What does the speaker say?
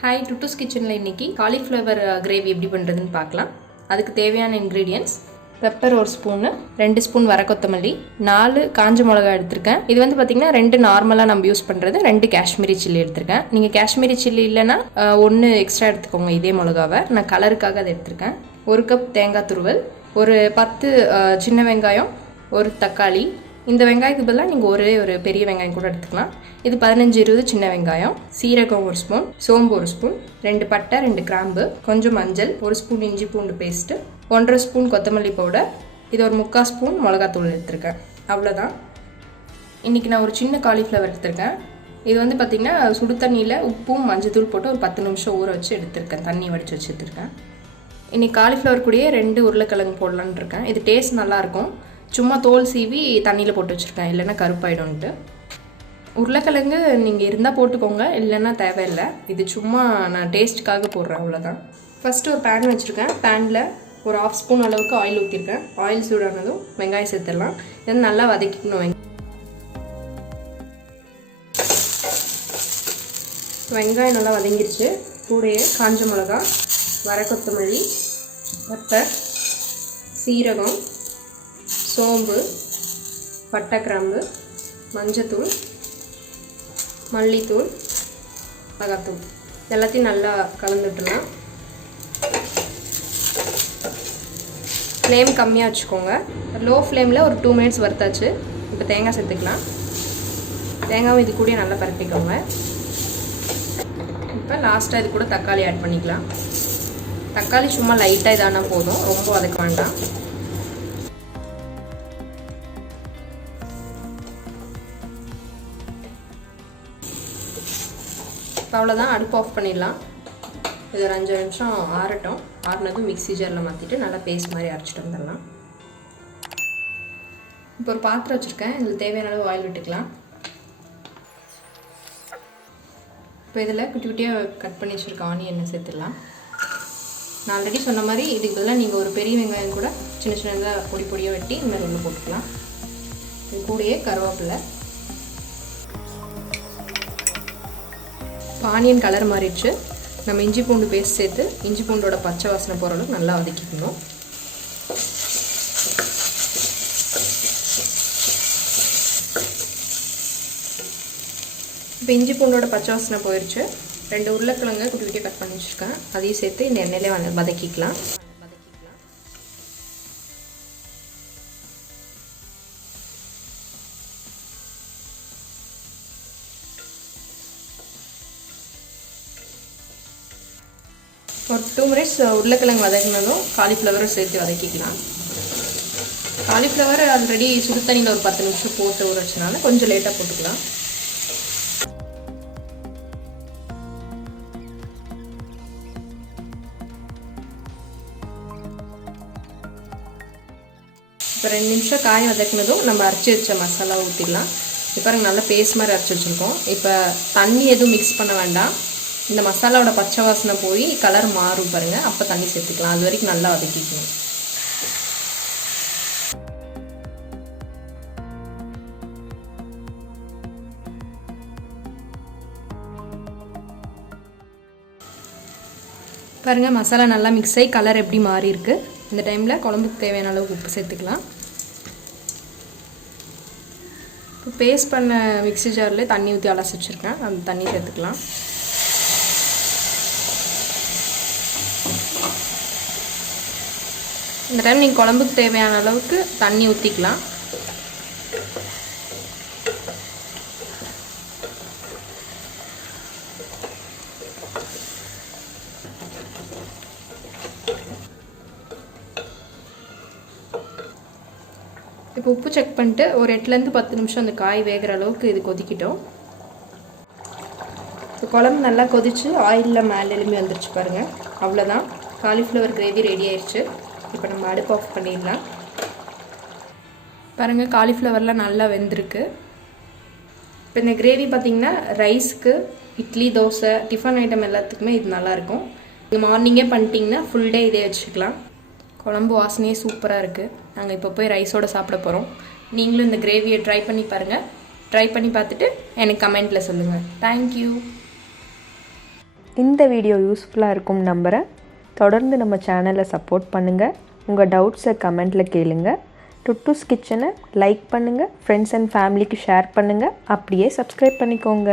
Hi டுட்டூஸ் கிச்சனில் இன்றைக்கி cauliflower gravy எப்படி பண்ணுறதுன்னு பார்க்கலாம். அதுக்கு தேவையான இன்க்ரீடியன்ட்ஸ்: பெப்பர் ஒரு ஸ்பூனு, 2 ஸ்பூன் வர கொத்தமல்லி, 4 காஞ்ச மிளகா எடுத்திருக்கேன். இது வந்து பார்த்திங்கன்னா 2 நார்மலாக நம்ம யூஸ் பண்ணுறது, 2 காஷ்மீரி சில்லி எடுத்திருக்கேன். நீங்கள் காஷ்மீரி சில்லி இல்லைன்னா 1 எக்ஸ்ட்ரா எடுத்துக்கோங்க. இதே மிளகாவை நான் கலருக்காக அதை எடுத்திருக்கேன். 1 கப் தேங்காய் துருவல், ஒரு 10 சின்ன வெங்காயம், ஒரு தக்காளி. இந்த வெங்காயத்துக்கு பதிலாக நீங்கள் ஒரு பெரிய வெங்காயம் கூட எடுத்துக்கலாம். இது 15-20 சின்ன வெங்காயம், சீரகம் 1 ஸ்பூன், சோம்பு 1 ஸ்பூன், 2 பட்டை, 2 கிராம்பு, கொஞ்சம் மஞ்சள், 1 ஸ்பூன் இஞ்சி பூண்டு பேஸ்ட்டு, 1.5 ஸ்பூன் கொத்தமல்லி பவுடர், இது ஒரு 3/4 ஸ்பூன் மிளகாத்தூள் எடுத்திருக்கேன். அவ்வளோதான். இன்றைக்கி நான் ஒரு சின்ன காலிஃப்ளவர் எடுத்திருக்கேன். இது வந்து பார்த்திங்கன்னா சுடு தண்ணியில் உப்பும் மஞ்சத்தூள் போட்டு ஒரு 10 நிமிஷம் ஊற வச்சு எடுத்திருக்கேன். தண்ணி வடித்து வச்சு எடுத்திருக்கேன். இன்றைக்கி காலிஃப்ளவர் கூடயே 2 உருளைக்கிழங்கு போடலான்னு இருக்கேன். இது டேஸ்ட் நல்லாயிருக்கும். சும்மா தோல் சீவி தண்ணியில் போட்டு வச்சுருக்கேன், இல்லைன்னா கருப்பாயிடும்ன்ட்டு. உருளைக்கிழங்கு நீங்கள் இருந்தால் போட்டுக்கோங்க, இல்லைன்னா தேவையில்லை. இது சும்மா நான் டேஸ்ட்டுக்காக போடுறேன், அவ்வளோதான். ஃபஸ்ட்டு ஒரு பேன் வச்சுருக்கேன். பேனில் ஒரு 1/2 ஸ்பூன் அளவுக்கு ஆயில் ஊற்றிருக்கேன். ஆயில் சூடானதும் வெங்காயம் சேர்த்துடலாம். இது நல்லா வதக்கிக்கணும். வெங்காயம் நல்லா வதங்கிருச்சு. கூடயே காஞ்ச மிளகா, வர கொத்தமல்லி, பெப்பர், சீரகம், சோம்பு, பட்டை, கிராம்பு, மஞ்சத்தூள், மல்லித்தூள், மிளகாத்தூள் எல்லாத்தையும் நல்லா கலந்துட்டுலாம். ஃப்ளேம் கம்மியாக வச்சுக்கோங்க. லோ ஃப்ளேமில் ஒரு 2 மினிட்ஸ் வறுத்தாச்சு. இப்போ தேங்காய் சேர்த்துக்கலாம். தேங்காயும் இது கூட நல்லா பரப்பிக்கோங்க. இப்போ லாஸ்ட்டாக இது கூட தக்காளி ஆட் பண்ணிக்கலாம். தக்காளி சும்மா லைட்டாக இதானா போதும், ரொம்ப வதக்க வேண்டாம். அவ்வளோதான். அடுப்பு ஆஃப் பண்ணிடலாம். இது ஒரு 5 நிமிஷம் ஆறட்டும். ஆறுனதும் மிக்ஸி ஜாரில் மாற்றிட்டு நல்லா பேஸ்ட் மாதிரி அரைச்சிட்டு வந்துடலாம். இப்போ ஒரு பாத்திரம் வச்சுருக்கேன். இதில் தேவையான அளவு ஆயில் விட்டுக்கலாம். இப்போ இதில் குட்டி குட்டியாக கட் பண்ணி வச்சுருக்க ஆனியனை சேர்த்துடலாம். நான் ஆல்ரெடி சொன்ன மாதிரி இதுக்கு பதிலாக நீங்கள் ஒரு பெரிய வெங்காயம் கூட சின்ன சின்னதாக பொடி பொடியாக வெட்டி இந்த மாதிரி உள்ள போட்டுக்கலாம். இது கூடயே கருவேப்பிலை. ஆனியன் கலர் மாறிடுச்சு. நம்ம இஞ்சி பூண்டு பேஸ்ட் சேர்த்து இஞ்சி பூண்டோட பச்சை வாசனை போகிற அளவுக்கு நல்லா வதக்கிக்கணும். இப்போ இஞ்சி பூண்டோட பச்சை வாசனை போயிடுச்சு. 2 உருளைக்கிழங்கு குட்டி குட்டியாக கட் பண்ணி வச்சுருக்கேன். அதையும் சேர்த்து இந்த எண்ணெயிலே வதக்கிக்கலாம். ஒரு 2 மினிட்ஸ் உருளைக்கிழங்கு வதக்கினதும் காலிஃப்ளவரை சேர்த்து வதக்கிக்கலாம். காலிஃப்ளவர் ஆல்ரெடி சுடு தண்ணியில் ஒரு 10 நிமிஷம் போட்டு ஊற வச்சனால கொஞ்சம் லேட்டாக போட்டுக்கலாம். இப்போ 2 நிமிஷம் காய வதக்கினதும் நம்ம அரைச்சி வச்ச மசாலா ஊற்றிடலாம். இப்போ நல்லா பேஸ்ட் மாதிரி அரைச்சி வச்சுருக்கோம். இப்போ தண்ணி எதுவும் மிக்ஸ் பண்ண வேண்டாம். இந்த மசாலாவோட பச்சை வாசனை போய் கலர் மாறும் பாருங்கள், அப்போ தண்ணி சேர்த்துக்கலாம். அது வரைக்கும் நல்லா வதக்கிக்கணும். பாருங்கள், மசாலா நல்லா மிக்ஸ் ஆகி கலர் எப்படி மாறி இருக்கு. இந்த டைமில் குழம்புக்கு தேவையான அளவு உப்பு சேர்த்துக்கலாம். இப்போ பேஸ்ட் பண்ண மிக்ஸி ஜாரில் தண்ணி ஊற்றி அலசி வச்சுருக்கேன். அந்த தண்ணி சேர்த்துக்கலாம். இந்த டைம் நீங்கள் குழம்புக்கு தேவையான அளவுக்கு தண்ணி ஊற்றிக்கலாம். இப்போ உப்பு செக் பண்ணிட்டு ஒரு 8லேருந்து 10 நிமிஷம் அந்த காய் வேகிற அளவுக்கு இது கொதிக்கிட்டோம். இப்போ குழம்பு நல்லா கொதிச்சு ஆயிலில் மேலே எலும்பி வந்துருச்சு பாருங்கள். அவ்வளோதான், காலிஃப்ளவர் கிரேவி ரெடி ஆயிடுச்சு. இப்போ நம்ம அடுப்பு ஆஃப் பண்ணிடலாம். பாருங்கள், காலிஃப்ளவர்லாம் நல்லா வெந்திருக்கு. இப்போ இந்த கிரேவி பார்த்திங்கன்னா ரைஸ்க்கு, இட்லி, தோசை, டிஃபன் ஐட்டம் எல்லாத்துக்குமே இது நல்லாயிருக்கும். நீங்கள் மார்னிங்கே பண்ணிட்டீங்கன்னா ஃபுல் டே இதே வச்சுக்கலாம். குழம்பு வாசனையே சூப்பராக இருக்குது. நாங்கள் இப்போ போய் ரைஸோடு சாப்பிட போகிறோம். நீங்களும் இந்த கிரேவியை ட்ரை பண்ணி பாருங்கள். ட்ரை பண்ணி பார்த்துட்டு எனக்கு கமெண்ட்டில் சொல்லுங்கள். தேங்க்யூ. இந்த வீடியோ யூஸ்ஃபுல்லாக இருக்கும் நம்புகிறேன். தொடர்ந்து நம்ம சேனலை சப்போர்ட் பண்ணுங்கள். உங்கள் டவுட்ஸை கமெண்ட்டில் கேளுங்க. டுட்டூஸ் கிச்சனை லைக் பண்ணுங்கள், ஃப்ரெண்ட்ஸ் அண்ட் ஃபேமிலிக்கு ஷேர் பண்ணுங்கள், அப்படியே சப்ஸ்கிரைப் பண்ணிக்கோங்க.